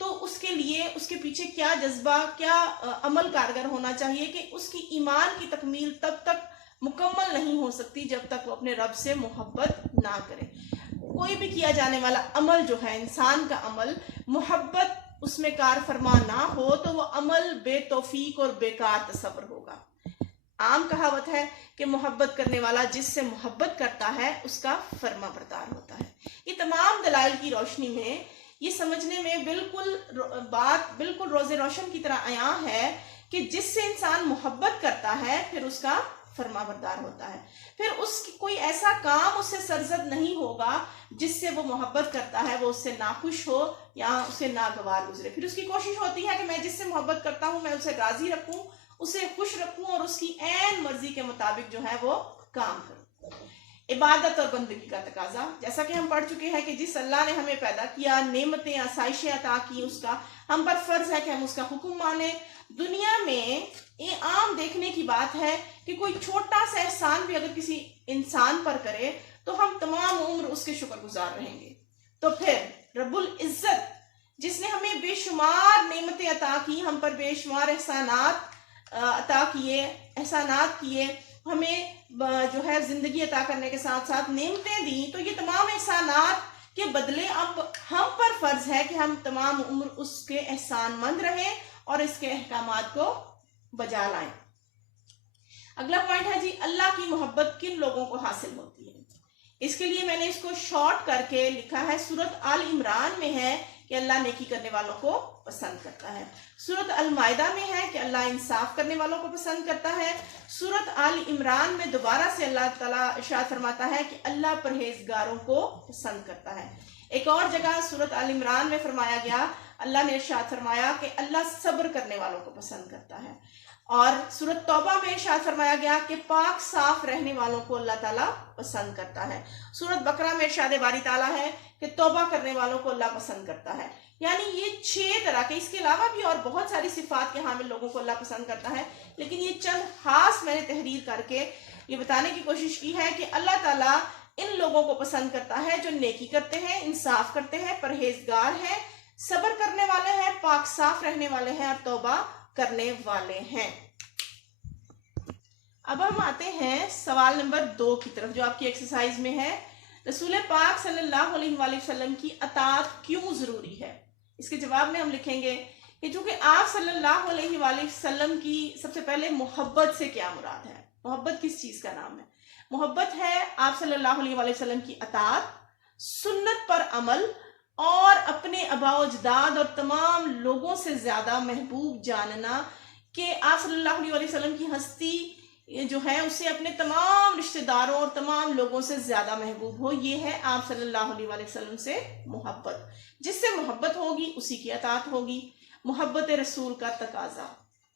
تو اس کے لیے اس کے پیچھے کیا جذبہ، کیا عمل کارگر ہونا چاہیے کہ اس کی ایمان کی تکمیل تب تک مکمل نہیں ہو سکتی جب تک وہ اپنے رب سے محبت نہ کرے۔ کوئی بھی کیا جانے والا عمل جو ہے، انسان کا عمل، محبت اس میں کار فرما نہ ہو تو وہ عمل بے توفیق اور بیکار تصور ہوگا۔ عام کہاوت ہے کہ محبت کرنے والا جس سے محبت کرتا ہے اس کا فرما بردار ہوتا ہے۔ یہ تمام دلائل کی روشنی میں یہ سمجھنے میں بات بالکل روز روشن کی طرح عیاں ہے کہ جس سے انسان محبت کرتا ہے پھر اس کا فرما بردار ہوتا ہے، پھر اس کی کوئی ایسا کام اس سے سرزد نہیں ہوگا جس سے وہ محبت کرتا ہے وہ اس سے ناخوش ہو یا اسے ناگوار گزرے۔ پھر اس کی کوشش ہوتی ہے کہ میں جس سے محبت کرتا ہوں میں اسے راضی رکھوں، اسے خوش رکھوں اور اس کی عین مرضی کے مطابق جو ہے وہ کام کروں۔ عبادت اور بندگی کا تقاضا، جیسا کہ ہم پڑھ چکے ہیں کہ جس اللہ نے ہمیں پیدا کیا، نعمتیں آسائشیں عطا کی، اس کا ہم پر فرض ہے کہ ہم اس کا حکم مانیں۔ دنیا میں یہ عام دیکھنے کی بات ہے کہ کوئی چھوٹا سا احسان بھی اگر کسی انسان پر کرے تو ہم تمام عمر اس کے شکر گزار رہیں گے۔ تو پھر رب العزت جس نے ہمیں بے شمار نعمتیں عطا کی، ہم پر بے شمار احسانات عطا کیے، ہمیں جو ہے زندگی عطا کرنے کے ساتھ ساتھ نعمتیں دی، تو یہ تمام احسانات کے بدلے اب ہم پر فرض ہے کہ ہم تمام عمر اس کے احسان مند رہیں اور اس کے احکامات کو بجا لائیں۔ اگلا پوائنٹ ہے جی، اللہ کی محبت کن لوگوں کو حاصل ہوتی ہے؟ اس کے لیے میں نے اس کو شارٹ کر کے لکھا ہے، سورۃ آل عمران میں ہے کہ اللہ نیکی کرنے والوں کو پسند کرتا ہے، سورۃ المائدہ میں ہے کہ اللہ انصاف کرنے والوں کو پسند کرتا ہے، سورۃ آل عمران میں دوبارہ سے اللہ تعالیٰ ارشاد فرماتا ہے کہ اللہ پرہیزگاروں کو پسند کرتا ہے۔ ایک اور جگہ سورۃ آل عمران میں فرمایا گیا، اللہ نے ارشاد فرمایا کہ اللہ صبر کرنے والوں کو پسند کرتا ہے، اور سورۃ توبہ میں ارشاد فرمایا گیا کہ پاک صاف رہنے والوں کو اللہ تعالیٰ پسند کرتا ہے۔ سورۃ بقرہ میں ارشاد باری تعالیٰ ہے کہ توبہ کرنے والوں کو اللہ پسند کرتا ہے۔ یعنی یہ 6 طرح کے، اس کے علاوہ بھی اور بہت ساری صفات کے حامل لوگوں کو اللہ پسند کرتا ہے، لیکن یہ چند خاص میں نے تحریر کر کے یہ بتانے کی کوشش کی ہے کہ اللہ تعالیٰ ان لوگوں کو پسند کرتا ہے جو نیکی کرتے ہیں، انصاف کرتے ہیں، پرہیزگار ہیں، صبر کرنے والے ہیں، پاک صاف رہنے والے ہیں اور توبہ کرنے والے ہیں۔ اب ہم آتے ہیں سوال نمبر 2 کی طرف جو آپ کی ایکسرسائز میں ہے، رسول پاک صلی اللہ علیہ وآلہ وسلم کی اطاعت کیوں ضروری ہے؟ اس کے جواب میں ہم لکھیں گے کہ چونکہ آپ صلی اللہ علیہ وآلہ وسلم کی سب سے پہلے محبت سے کیا مراد ہے؟ محبت کس چیز کا نام ہے؟ محبت ہے آپ صلی اللہ علیہ وآلہ وسلم کی اطاعت، سنت پر عمل اور اپنے آباء و اجداد اور تمام لوگوں سے زیادہ محبوب جاننا کہ آپ صلی اللہ علیہ وآلہ وسلم کی ہستی جو ہے اسے اپنے تمام رشتہ داروں اور تمام لوگوں سے زیادہ محبوب ہو۔ یہ ہے آپ صلی اللہ علیہ وآلہ وسلم سے محبت۔ جس سے محبت ہوگی اسی کی اطاعت ہوگی۔ محبت رسول کا تقاضا،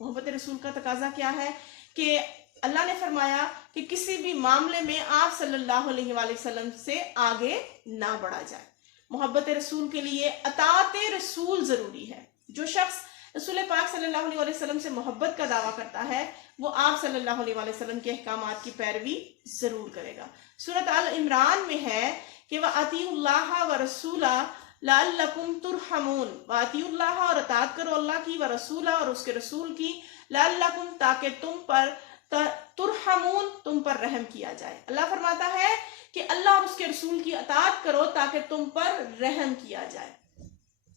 محبت رسول کا تقاضا کیا ہے کہ اللہ نے فرمایا کہ کسی بھی معاملے میں آپ صلی اللہ علیہ وآلہ وسلم سے آگے نہ بڑھا جائے۔ محبت رسول کے لیے اطاعت رسول ضروری ہے۔ جو شخص رسول پاک صلی اللہ علیہ وسلم سے محبت کا دعویٰ کرتا ہے وہ آپ صلی اللہ علیہ وسلم کے احکامات کی پیروی ضرور کرے گا۔ سورۃ آل عمران میں ہے کہ وَأَطِیعُوا اللَّهَ وَرَسُولَهُ لَعَلَّکُمْ تُرْحَمُونَ، وَأَطِیعُوا اللَّهَ اور اطاعت کرو اللہ کی، وَرَسُولَهُ اور اس کے رسول کی، لَعَلَّکُمْ تاکہ تم پر ترحمون تم پر رحم کیا جائے۔ اللہ فرماتا ہے کہ اللہ اور اس کے رسول کی اطاعت کرو تاکہ تم پر رحم کیا جائے۔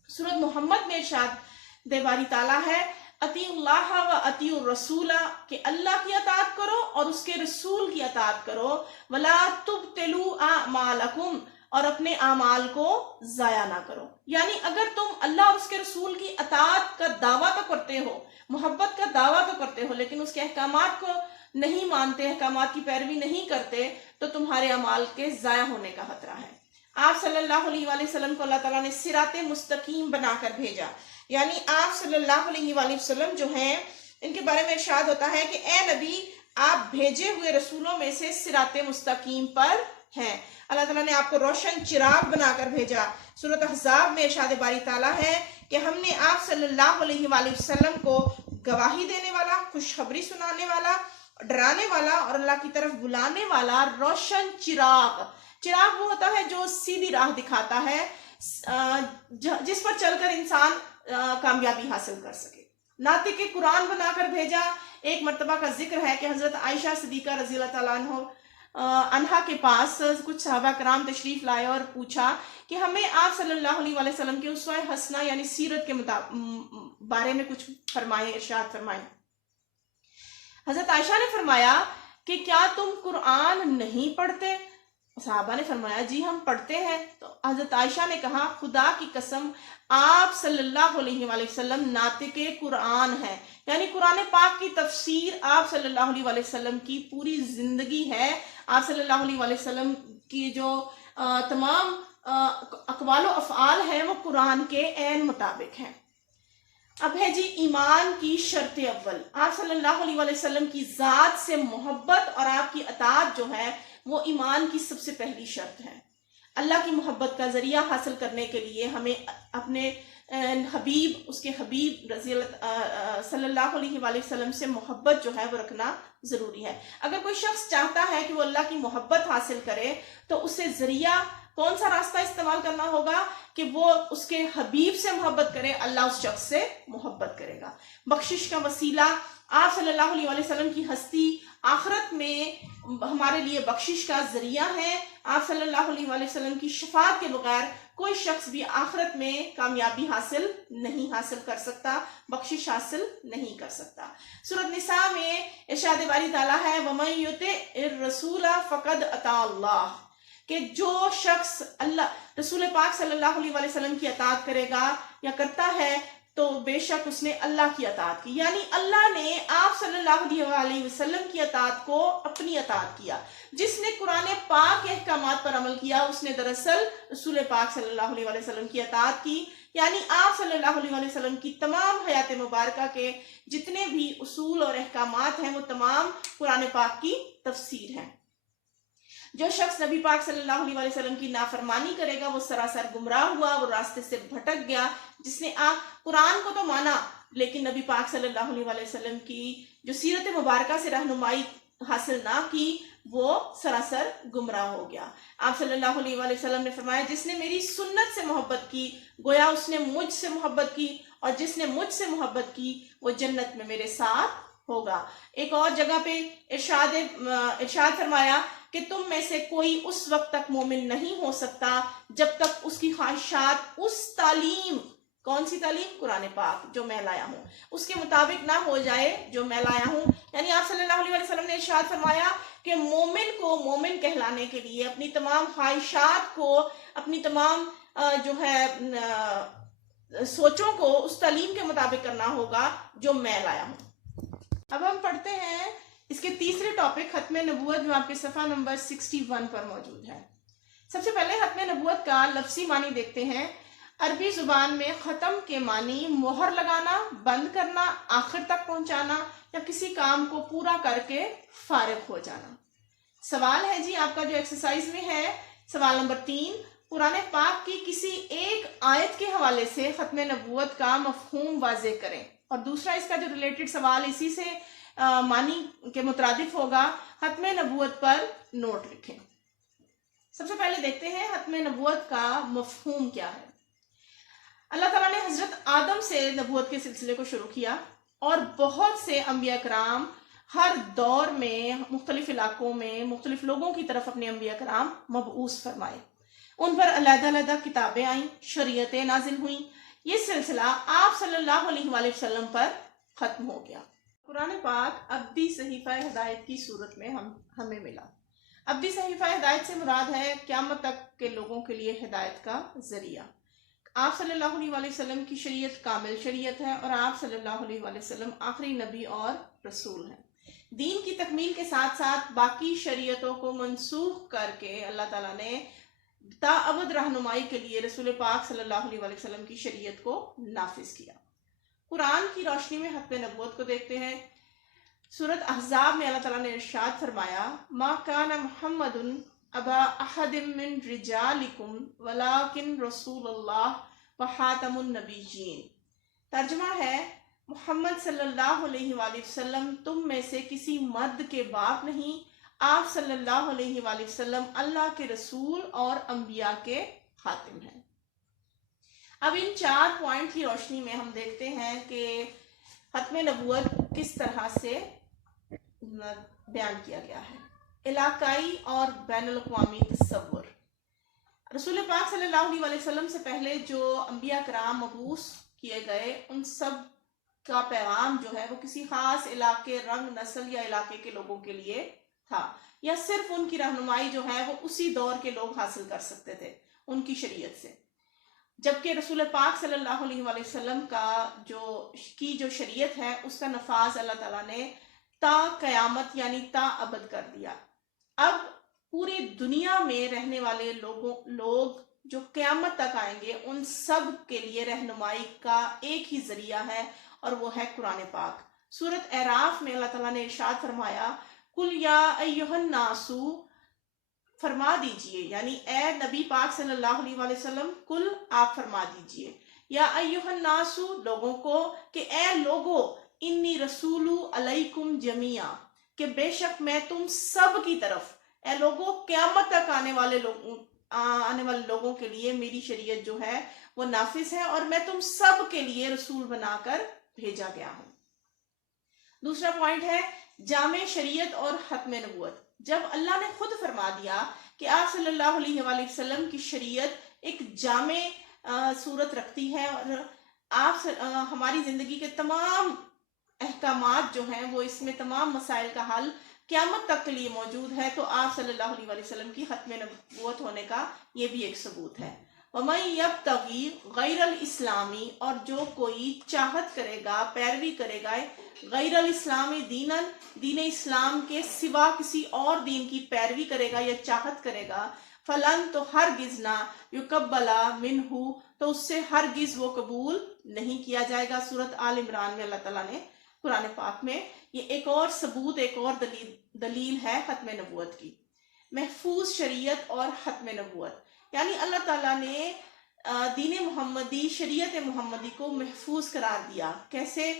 سورۃ محمد میں ارشاد باری تعالیٰ ہے اطیعوا اللہ و اطیعوا الرسول، کہ اللہ کی اطاعت کرو اور اس کے رسول کی اطاعت کرو، ولا تبطلوا اعمالکم اور اپنے اعمال کو ضائع نہ کرو۔ یعنی اگر تم اللہ اور اس کے رسول کی اطاعت کا دعویٰ تو کرتے ہو، محبت کا دعویٰ تو کرتے ہو، لیکن اس کے احکامات کو نہیں مانتے، احکامات کی پیروی نہیں کرتے، تو تمہارے اعمال کے ضائع ہونے کا خطرہ ہے۔ آپ صلی اللہ علیہ وآلہ وسلم کو اللہ تعالیٰ نے صراط مستقیم بنا کر بھیجا، یعنی آپ صلی اللہ علیہ وآلہ وسلم جو ہیں ان کے بارے میں ارشاد ہوتا ہے کہ اے نبی آپ بھیجے ہوئے رسولوں میں سے صراط مستقیم پر ہیں۔ اللہ تعالیٰ نے آپ کو روشن چراغ بنا کر بھیجا۔ سورۃ احزاب میں ارشاد باری تعالیٰ ہے کہ ہم نے آپ صلی اللہ علیہ وآلہ وسلم کو گواہی دینے والا، خوشخبری سنانے والا، ڈرانے والا اور اللہ کی طرف بلانے والا روشن چراغ، چراغ وہ ہوتا ہے جو سیدھی راہ دکھاتا ہے، جس پر چل کر انسان کامیابی حاصل کر سکے. ناطق قرآن بنا کر بھیجا. ایک مرتبہ کا ذکر ہے کہ حضرت عائشہ صدیقہ رضی اللہ تعالیٰ عنہا کے پاس کچھ صحابہ کرام تشریف لائے اور پوچھا کہ ہمیں آپ صلی اللہ علیہ وسلم کے اسوہ حسنہ یعنی سیرت کے بارے میں کچھ فرمائیں، ارشاد فرمائیں. حضرت عائشہ نے فرمایا کہ کیا تم قرآن نہیں پڑھتے؟ صحابہ نے فرمایا جی ہم پڑھتے ہیں. تو حضرت عائشہ نے کہا خدا کی قسم آپ صلی اللہ علیہ وآلہ وسلم ناطق قرآن ہیں، یعنی قرآن پاک کی تفسیر آپ صلی اللہ علیہ وآلہ وسلم کی پوری زندگی ہے. آپ صلی اللہ علیہ وآلہ وسلم کی جو تمام اقوال و افعال ہیں وہ قرآن کے عین مطابق ہیں. اب ہے جی ایمان کی شرط اول. آپ صلی اللہ علیہ وآلہ وسلم کی ذات سے محبت اور آپ کی اطاعت جو ہے وہ ایمان کی سب سے پہلی شرط ہے. اللہ کی محبت کا ذریعہ حاصل کرنے کے لیے ہمیں اپنے حبیب، اس کے حبیب صلی اللہ علیہ وآلہ وسلم سے محبت جو ہے وہ رکھنا ضروری ہے. اگر کوئی شخص چاہتا ہے کہ وہ اللہ کی محبت حاصل کرے تو اسے ذریعہ کون سا راستہ استعمال کرنا ہوگا کہ وہ اس کے حبیب سے محبت کرے، اللہ اس شخص سے محبت کرے گا. بخشش کا وسیلہ آپ صلی اللہ علیہ وآلہ وسلم کی ہستی آخرت میں ہمارے لیے بخشش کا ذریعہ ہے. آپ صلی اللہ علیہ وآلہ وسلم کی شفاعت کے بغیر کوئی شخص بھی آخرت میں کامیابی نہیں حاصل کر سکتا، بخشش حاصل نہیں کر سکتا. سورۃ نساء میں ارشاد باری تعالیٰ ہے وَمَن يُطِعِ الرَّسُولَ فَقَدْ أَطَاعَ اللَّهَ، کہ جو شخص اللہ رسول پاک صلی اللہ علیہ وآلہ وسلم کی اطاعت کرے گا یا کرتا ہے تو بے شک اس نے اللہ کی اطاعت کی. یعنی اللہ نے آپ صلی اللہ علیہ وآلہ وسلم کی اطاعت کو اپنی اطاعت کیا. جس نے قرآن پاک کے احکامات پر عمل کیا اس نے دراصل رسول پاک صلی اللہ علیہ وآلہ وسلم کی اطاعت کی. یعنی آپ صلی اللہ علیہ وآلہ وسلم کی تمام حیات مبارکہ کے جتنے بھی اصول اور احکامات ہیں وہ تمام قرآن پاک کی تفسیر ہیں. جو شخص نبی پاک صلی اللہ علیہ وسلم کی نافرمانی کرے گا وہ سراسر گمراہ ہوا، وہ راستے سے بھٹک گیا. جس نے قرآن کو تو مانا لیکن نبی پاک صلی اللہ علیہ وسلم کی جو سیرت مبارکہ سے رہنمائی حاصل نہ کی وہ سراسر گمراہ ہو گیا. آپ صلی اللہ علیہ وسلم نے فرمایا جس نے میری سنت سے محبت کی گویا اس نے مجھ سے محبت کی، اور جس نے مجھ سے محبت کی وہ جنت میں میرے ساتھ ہوگا. ایک اور جگہ پہ ارشاد فرمایا کہ تم میں سے کوئی اس وقت تک مومن نہیں ہو سکتا جب تک اس کی خواہشات اس تعلیم، کون سی تعلیم؟ قرآن پاک جو میں لایا ہوں، اس کے مطابق نہ ہو جائے جو میں لایا ہوں. یعنی آپ صلی اللہ علیہ وسلم نے ارشاد فرمایا کہ مومن کو مومن کہلانے کے لیے اپنی تمام خواہشات کو، اپنی تمام جو ہے سوچوں کو اس تعلیم کے مطابق کرنا ہوگا جو میں لایا ہوں. اب ہم پڑھتے ہیں اس کے تیسرے ٹاپک ختم نبوت، جو آپ کے صفحہ نمبر 61 پر موجود ہے. سب سے پہلے ختم نبوت کا لفظی معنی دیکھتے ہیں. عربی زبان میں ختم کے معنی مہر لگانا، بند کرنا، آخر تک پہنچانا یا کسی کام کو پورا کر کے فارغ ہو جانا. سوال ہے جی آپ کا جو ایکسرسائز میں ہے، سوال نمبر 3، قرآن پاک کی کسی ایک آیت کے حوالے سے ختم نبوت کا مفہوم واضح کریں. اور دوسرا اس کا جو ریلیٹڈ سوال اسی سے معنی کے مترادف ہوگا، ختم نبوت پر نوٹ لکھیں. سب سے پہلے دیکھتے ہیں ختم نبوت کا مفہوم کیا ہے. اللہ تعالیٰ نے حضرت آدم سے نبوت کے سلسلے کو شروع کیا اور بہت سے انبیاء کرام ہر دور میں مختلف علاقوں میں مختلف لوگوں کی طرف اپنے انبیاء کرام مبعوث فرمائے. ان پر علیحدہ علیحدہ کتابیں آئیں، شریعتیں نازل ہوئیں. یہ سلسلہ آپ صلی اللہ علیہ وآلہ وسلم پر ختم ہو گیا. قرآن پاک ابدی صحیفہ ہدایت کی صورت میں ہمیں ملا. ابدی صحیفہ ہدایت سے مراد ہے قیامت تک کے لوگوں کے لیے ہدایت کا ذریعہ. آپ صلی اللہ علیہ وآلہ وسلم کی شریعت کامل شریعت ہے اور آپ صلی اللہ علیہ وآلہ وسلم آخری نبی اور رسول ہیں. دین کی تکمیل کے ساتھ ساتھ باقی شریعتوں کو منسوخ کر کے اللہ تعالیٰ نے تا ابد رہنمائی کے لیے رسول پاک صلی اللہ علیہ وآلہ وسلم کی شریعت کو نافذ کیا. قرآن کی روشنی میں ختم نبوت کو دیکھتے ہیں. سورۃ احزاب میں اللہ تعالیٰ نے ارشاد فرمایا ما کان محمد ابا احد من رجالکم ولکن رسول اللہ وخاتم النبیین. ترجمہ ہے محمد صلی اللہ علیہ وآلہ وسلم تم میں سے کسی مرد کے باپ نہیں، آپ صلی اللہ علیہ وآلہ وسلم اللہ کے رسول اور انبیاء کے خاتم ہیں. اب ان 4 پوائنٹ کی روشنی میں ہم دیکھتے ہیں کہ ختم نبوت کس طرح سے بیان کیا گیا ہے۔ علاقائی اور بین الاقوامی تصور۔ رسول پاک صلی اللہ علیہ وسلم سے پہلے جو انبیاء کرام مبعوث کیے گئے، ان سب کا پیغام جو ہے وہ کسی خاص علاقے، رنگ، نسل یا علاقے کے لوگوں کے لیے تھا، یا صرف ان کی رہنمائی جو ہے وہ اسی دور کے لوگ حاصل کر سکتے تھے ان کی شریعت سے، جبکہ رسول پاک صلی اللہ علیہ وسلم کا جو شریعت ہے اس کا نفاذ اللہ تعالیٰ نے تا قیامت یعنی تا ابد کر دیا۔ اب پوری دنیا میں رہنے والے لوگ جو قیامت تک آئیں گے، ان سب کے لیے رہنمائی کا ایک ہی ذریعہ ہے، اور وہ ہے قرآن پاک۔ سورۃ اعراف میں اللہ تعالیٰ نے ارشاد فرمایا، قُلْ یَا أَيُّهَا النَّاسُ، فرما دیجئے، یعنی اے نبی پاک صلی اللہ علیہ وسلم، کل آپ فرما دیجئے، یا ایھا الناس، لوگوں کو، کہ اے لوگو، انی رسول علیکم جمیعا، کہ بے شک میں تم سب کی طرف، اے لوگو، قیامت تک آنے والے لوگوں کے لیے میری شریعت جو ہے وہ نافذ ہے، اور میں تم سب کے لیے رسول بنا کر بھیجا گیا ہوں۔ دوسرا پوائنٹ ہے جامع شریعت اور ختم نبوت۔ جب اللہ نے خود فرما دیا کہ آپ صلی اللہ علیہ وآلہ وسلم کی شریعت ایک جامع صورت رکھتی ہے، اور آپ ہماری زندگی کے تمام احکامات جو ہیں وہ اس میں تمام مسائل کا حل قیامت تک کے لیے موجود ہے، تو آپ صلی اللہ علیہ وآلہ وسلم کی ختم نبوت ہونے کا یہ بھی ایک ثبوت ہے۔ وَمَن يَبْتَغِي غَيْرَ الْإِسْلَامِ، اور جو کوئی چاہت کرے گا، پیروی کرے گا غیر الاسلامی دینن، دین اسلام کے سوا کسی اور دین کی پیروی کرے گا یا چاہت کرے گا، فلن، تو ہرگز نہ، یقبلا منہ، تو اس سے ہرگز وہ قبول نہیں کیا جائے گا۔ سورۃ آل عمران میں اللہ تعالیٰ نے قرآن پاک میں یہ ایک اور ثبوت، ایک اور دلیل ہے ختم نبوت کی۔ محفوظ شریعت اور ختم نبوت، یعنی اللہ تعالیٰ نے دین محمدی، شریعت محمدی کو محفوظ قرار دیا۔ کیسے؟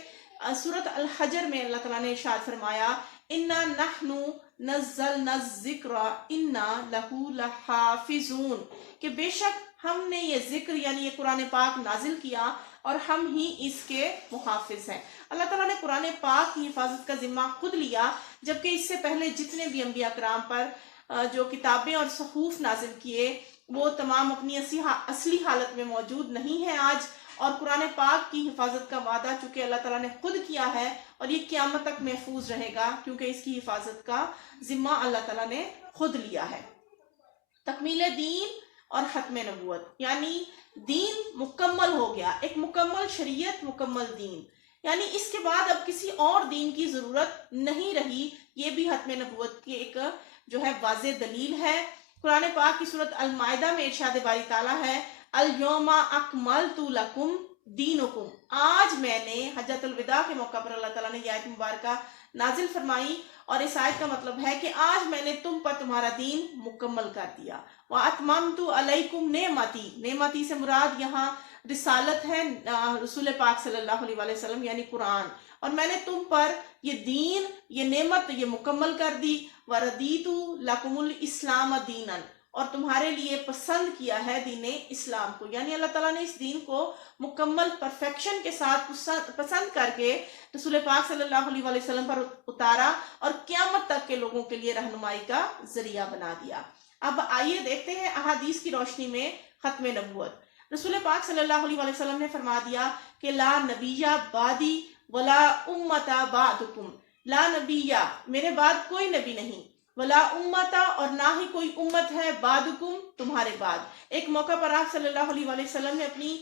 سورۃ الحجر میں اللہ تعالیٰ نے ارشاد فرمایا، اِنَّا نَحْنُ نَزَّلْنَا الذِّكْرَ اِنَّا لَهُ لَحَافِظُونَ، کہ بے شک ہم نے یہ ذکر یعنی یہ قرآن پاک نازل کیا اور ہم ہی اس کے محافظ ہیں۔ اللہ تعالیٰ نے قرآن پاک کی حفاظت کا ذمہ خود لیا، جبکہ اس سے پہلے جتنے بھی انبیاء کرام پر جو کتابیں اور صحف نازل کیے وہ تمام اپنی اصلی حالت میں موجود نہیں ہیں آج، اور قرآن پاک کی حفاظت کا وعدہ چونکہ اللہ تعالیٰ نے خود کیا ہے، اور یہ قیامت تک محفوظ رہے گا کیونکہ اس کی حفاظت کا ذمہ اللہ تعالیٰ نے خود لیا ہے۔ تکمیل دین اور ختم نبوت، یعنی دین مکمل ہو گیا، ایک مکمل شریعت، مکمل دین، یعنی اس کے بعد اب کسی اور دین کی ضرورت نہیں رہی۔ یہ بھی ختم نبوت کی ایک جو ہے واضح دلیل ہے۔ قرآن پاک کی سورۃ المائدہ میں ارشاد باری تعالیٰ ہے، الَّیَوْمَ أَکْمَلْتُ لَکُمْ دِینُکُمْ، آج میں نے، حجۃ الوداع کے موقع پر اللہ تعالیٰ نے یہ آیت مبارکہ نازل فرمائی، اور اس آیت کا مطلب ہے کہ آج میں نے تم پر تمہارا دین مکمل کر دیا۔ وَأَتْمَمْتُ عَلَيْكُمْ نِعْمَتِي، نعمتی سے مراد یہاں رسالت ہے، رسول پاک صلی اللہ علیہ وآلہ وسلم یعنی قرآن، اور میں نے تم پر یہ دین، یہ نعمت یہ مکمل کر دی۔ وَرَدِيتُ لَكُمُ الْإِسْلَامَ دِينًا، اور تمہارے لیے پسند کیا ہے دین اسلام کو، یعنی اللہ تعالیٰ نے اس دین کو مکمل پرفیکشن کے ساتھ پسند کر کے رسول پاک صلی اللہ علیہ وآلہ وسلم پر اتارا، اور قیامت تک کے لوگوں کے لیے رہنمائی کا ذریعہ بنا دیا۔ اب آئیے دیکھتے ہیں احادیث کی روشنی میں ختم نبوت۔ رسول پاک صلی اللہ علیہ وآلہ وسلم نے فرما دیا کہ لا نبی بعدی ولا امت بعدکم، لا نبی، میرے بعد کوئی نبی نہیں، ولا امتا، اور نہ ہی کوئی امت ہے، بعدکم، تمہارے بعد۔ ایک موقع پر آپ صلی اللہ علیہ وآلہ وسلم نے اپنی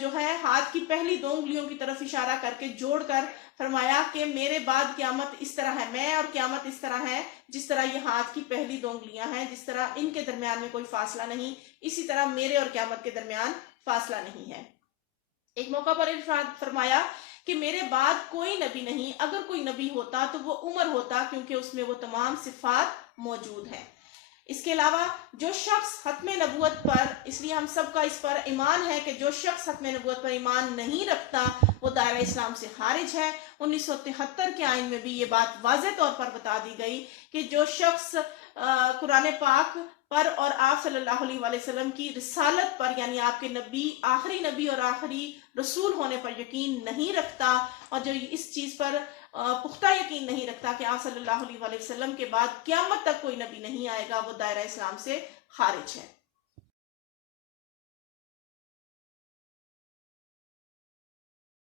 جو ہے ہاتھ کی پہلی 2 انگلیوں کی طرف اشارہ کر کے جوڑ کر فرمایا کہ میرے بعد قیامت اس طرح ہے، میں اور قیامت اس طرح ہے جس طرح یہ ہاتھ کی پہلی 2 انگلیاں ہیں، جس طرح ان کے درمیان میں کوئی فاصلہ نہیں، اسی طرح میرے اور قیامت کے درمیان فاصلہ نہیں ہے۔ ایک موقع پر ارشاد فرمایا کہ میرے بعد کوئی نبی نہیں، اگر کوئی نبی ہوتا تو وہ عمر ہوتا، کیونکہ اس میں وہ تمام صفات موجود ہیں۔ اس کے علاوہ جو شخص ختم نبوت پر، اس لیے ہم سب کا اس پر ایمان ہے کہ جو شخص ختم نبوت پر ایمان نہیں رکھتا وہ دائرہ اسلام سے خارج ہے۔ 1973 کے آئین میں بھی یہ بات واضح طور پر بتا دی گئی کہ جو شخص قرآن پاک پر اور آپ صلی اللہ علیہ وآلہ وسلم کی رسالت پر، یعنی آپ کے نبی اور آخری رسول ہونے پر یقین نہیں رکھتا، اور جو اس چیز پر پختہ یقین نہیں رکھتا کہ آپ صلی اللہ علیہ وآلہ وسلم کے بعد قیامت تک کوئی نبی نہیں آئے گا، وہ دائرہ اسلام سے خارج ہے۔